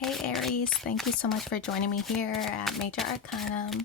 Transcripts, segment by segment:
Hey Aries, thank you so much for joining me here at Major Arcanum.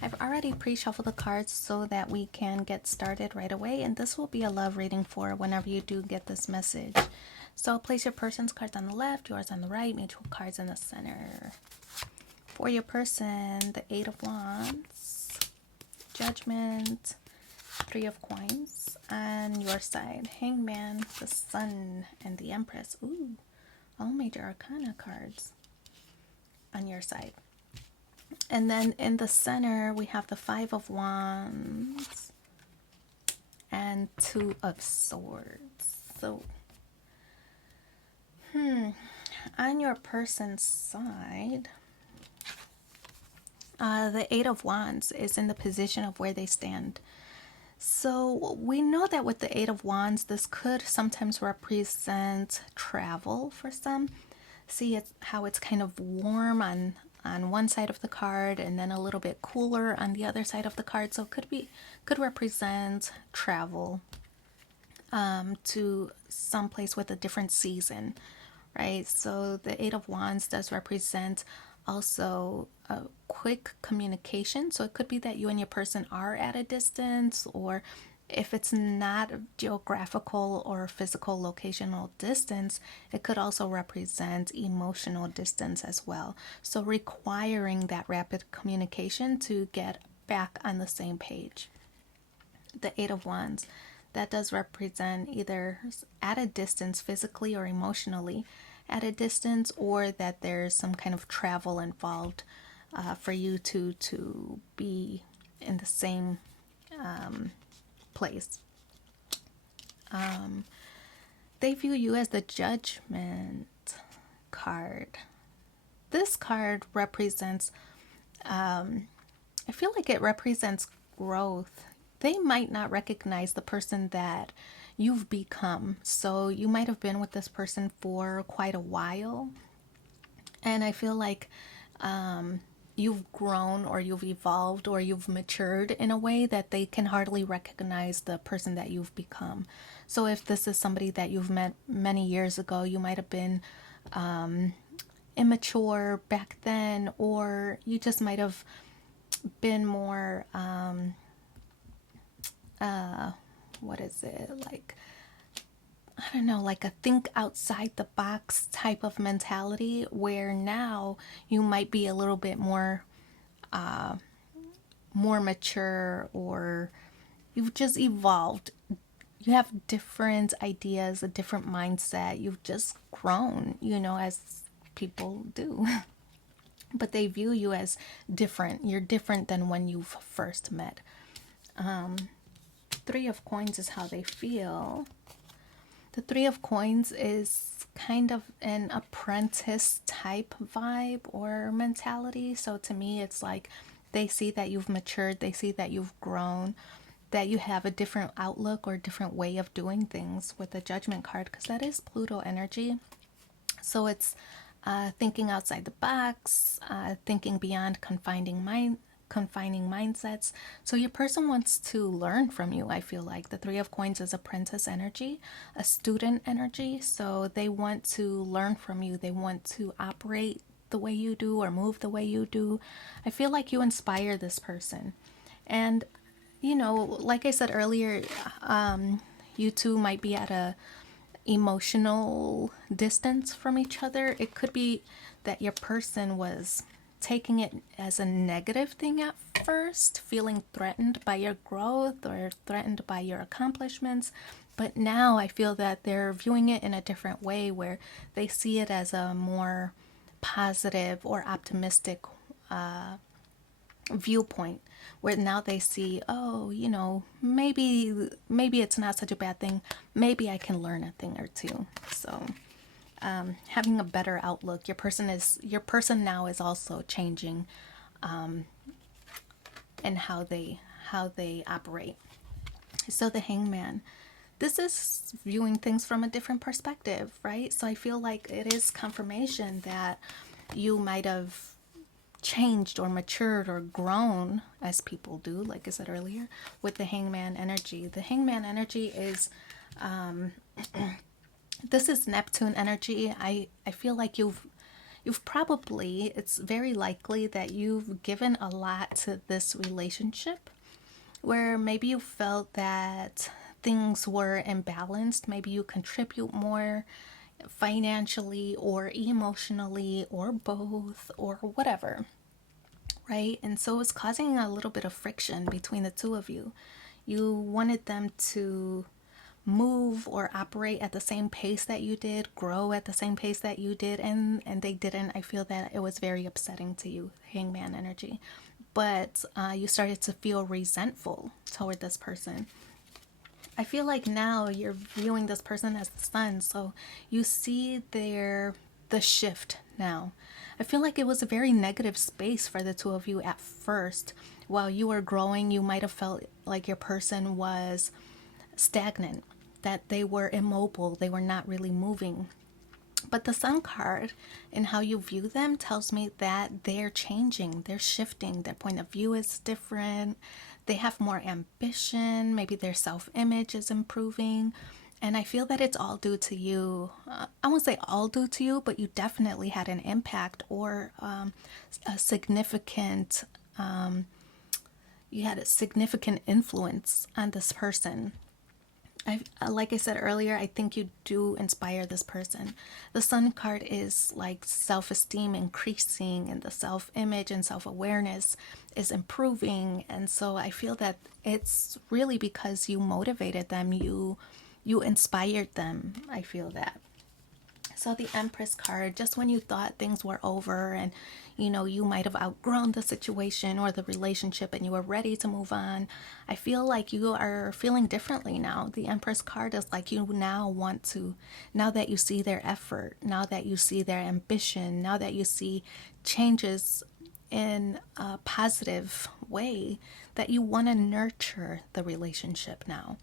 I've already pre-shuffled the cards so that we can get started right away, and this will be a love reading for whenever you do get this message. So place your person's cards on the left, yours on the right, mutual cards in the center. For your person, the Eight of Wands, Judgment, Three of Coins, on your side, Hangman, the Sun, and the Empress. Ooh, all Major Arcana cards on your side. And then in the center, we have the Five of Wands and Two of Swords. So, on your person's side, the Eight of Wands is in the position of where they stand. So we know that with the Eight of Wands, this could sometimes represent travel for some. See how it's kind of warm on one side of the card and then a little bit cooler on the other side of the card. So it could represent travel to some place with a different season, right? So the Eight of Wands does represent also a quick communication. So it could be that you and your person are at a distance, or if it's not geographical or physical locational distance, it could also represent emotional distance as well. So requiring that rapid communication to get back on the same page. The Eight of Wands, that does represent either at a distance physically or emotionally at a distance, or that there's some kind of travel involved for you to be in the same place. They view you as the Judgment card. This card represents, I feel like it represents growth. They might not recognize the person that you've become. So you might have been with this person for quite a while. And I feel like you've grown or you've evolved or you've matured in a way that they can hardly recognize the person that you've become. So if this is somebody that you've met many years ago, you might have been immature back then, or you just might have been more what is it, like, I don't know, like a think outside the box type of mentality, where now you might be a little bit more mature, or you've just evolved. You have different ideas, a different mindset. You've just grown, as people do. But they view you as different. You're different than when you've first met. Three of Coins is how they feel. The Three of Coins is kind of an apprentice type vibe or mentality. So to me, it's like they see that you've matured, they see that you've grown, that you have a different outlook or different way of doing things with the Judgment card, because that is Pluto energy. So it's thinking outside the box, thinking beyond confining mindsets. So your person wants to learn from you. I feel like the Three of Coins is apprentice energy, a student energy. So they want to learn from you. They want to operate the way you do or move the way you do. I feel like you inspire this person. And, like I said earlier, you two might be at a emotional distance from each other. It could be that your person was taking it as a negative thing at first, feeling threatened by your growth or threatened by your accomplishments. But now I feel that they're viewing it in a different way, where they see it as a more positive or optimistic viewpoint, where now they see, oh, maybe it's not such a bad thing. Maybe I can learn a thing or two. So having a better outlook. Your person now is also changing in how they operate. So the Hangman, this is viewing things from a different perspective, right? So I feel like it is confirmation that you might have changed or matured or grown, as people do, like I said earlier, with the Hangman energy. The Hangman energy is this is Neptune energy. I feel like you've it's very likely that you've given a lot to this relationship, where maybe you felt that things were imbalanced. Maybe you contribute more financially or emotionally or both or whatever, right? And so it's causing a little bit of friction between the two of you. You wanted them to move or operate at the same pace that you did, grow at the same pace that you did, and they didn't. I feel that it was very upsetting to you, hangman energy. But you started to feel resentful toward this person. I feel like now you're viewing this person as the sun, so you see the shift now. I feel like it was a very negative space for the two of you at first. While you were growing, you might have felt like your person was stagnant, that they were immobile, they were not really moving. But the Sun card and how you view them tells me that they're changing, they're shifting, their point of view is different, they have more ambition, maybe their self image is improving. And I feel that it's all due to you. I won't say all due to you, but you definitely had an impact or a significant, you had a significant influence on this person. Like I said earlier, I think you do inspire this person. The Sun card is like self-esteem increasing, and the self-image and self-awareness is improving. And so I feel that it's really because you motivated them, you inspired them. I feel that. So the Empress card, just when you thought things were over and you might have outgrown the situation or the relationship and you were ready to move on, I feel like you are feeling differently now. The Empress card is like you now want to, now that you see their effort, now that you see their ambition, now that you see changes in a positive way, that you want to nurture the relationship now.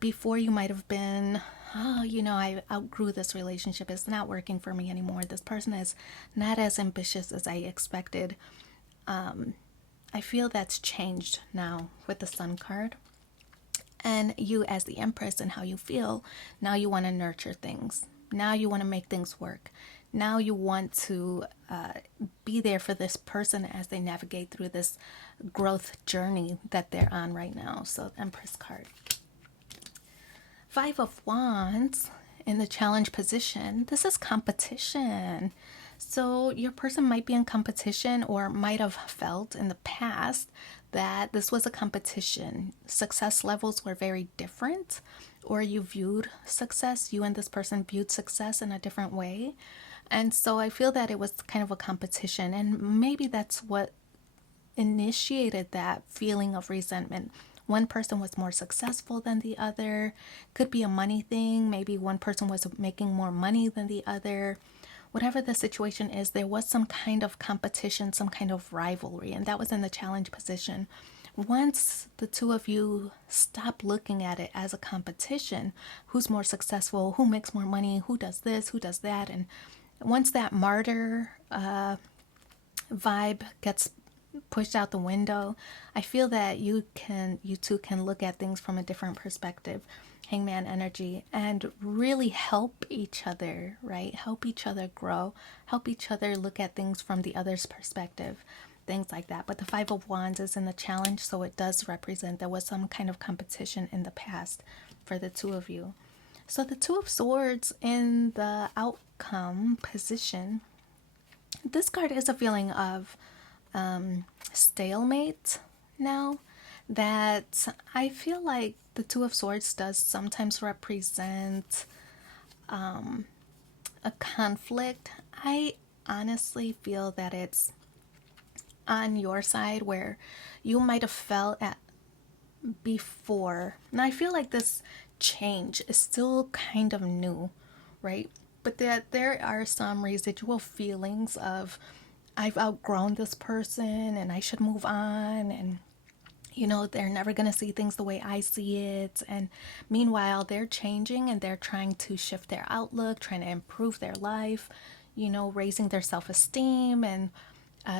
Before you might have been, oh, I outgrew this relationship. It's not working for me anymore. This person is not as ambitious as I expected. I feel that's changed now with the Sun card. And you, as the Empress, and how you feel, now you want to nurture things. Now you want to make things work. Now you want to be there for this person as they navigate through this growth journey that they're on right now. So, Empress card. Five of Wands in the challenge position. This is competition. So your person might be in competition or might have felt in the past that this was a competition. Success levels were very different, or you viewed success, you and this person viewed success in a different way. And so I feel that it was kind of a competition, and maybe that's what initiated that feeling of resentment. One person was more successful than the other. Could be a money thing. Maybe one person was making more money than the other. Whatever the situation is, there was some kind of competition, some kind of rivalry, and that was in the challenge position. Once the two of you stop looking at it as a competition, who's more successful, who makes more money, who does this, who does that, and once that martyr vibe gets pushed out the window, I feel that you two can look at things from a different perspective, hangman energy, and really help each other, right? Help each other grow, help each other look at things from the other's perspective, things like that. But the Five of Wands is in the challenge, so it does represent there was some kind of competition in the past for the two of you. So the Two of Swords in the outcome position, this card is a feeling of stalemate now, that I feel like the Two of Swords does sometimes represent a conflict. I honestly feel that it's on your side, where you might have felt at before. Now I feel like this change is still kind of new, right? But that there are some residual feelings of, I've outgrown this person and I should move on, and they're never going to see things the way I see it. And meanwhile, they're changing and they're trying to shift their outlook, trying to improve their life, raising their self-esteem and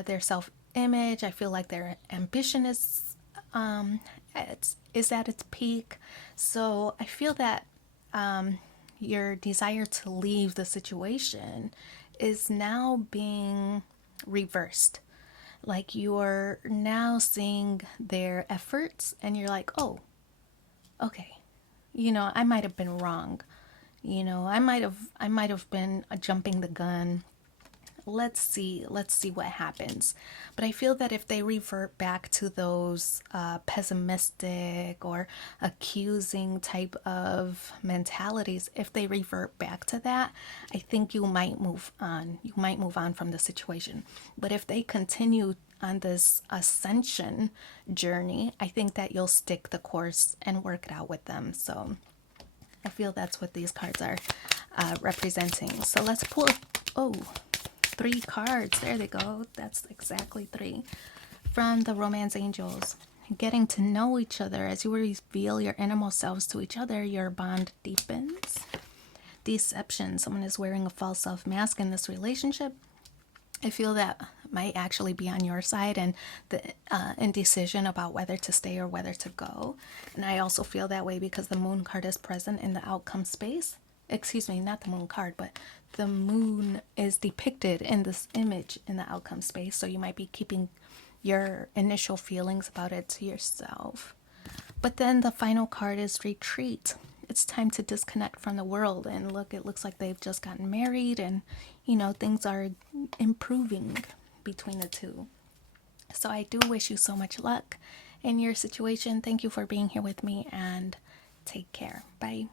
their self-image. I feel like their ambition is at its peak. So I feel that your desire to leave the situation is now being reversed. Like you're now seeing their efforts and you're like, oh, okay, I might have been wrong. I might have been jumping the gun. Let's see what happens. But I feel that if they revert back to those pessimistic or accusing type of mentalities, if they revert back to that, I think you might move on. You might move on from the situation. But if they continue on this ascension journey, I think that you'll stick the course and work it out with them. So I feel that's what these cards are representing. So let's pull, oh, 3 cards. There they go. That's exactly 3. From the Romance Angels. Getting to know each other. As you reveal your innermost selves to each other, your bond deepens. Deception. Someone is wearing a false self mask in this relationship. I feel that might actually be on your side and the indecision about whether to stay or whether to go. And I also feel that way because the moon card is present in the outcome space. Excuse me, not the moon card, but the moon is depicted in this image in the outcome space. So you might be keeping your initial feelings about it to yourself. But then the final card is retreat. It's time to disconnect from the world. And look, it looks like they've just gotten married and, things are improving between the two. So I do wish you so much luck in your situation. Thank you for being here with me and take care. Bye.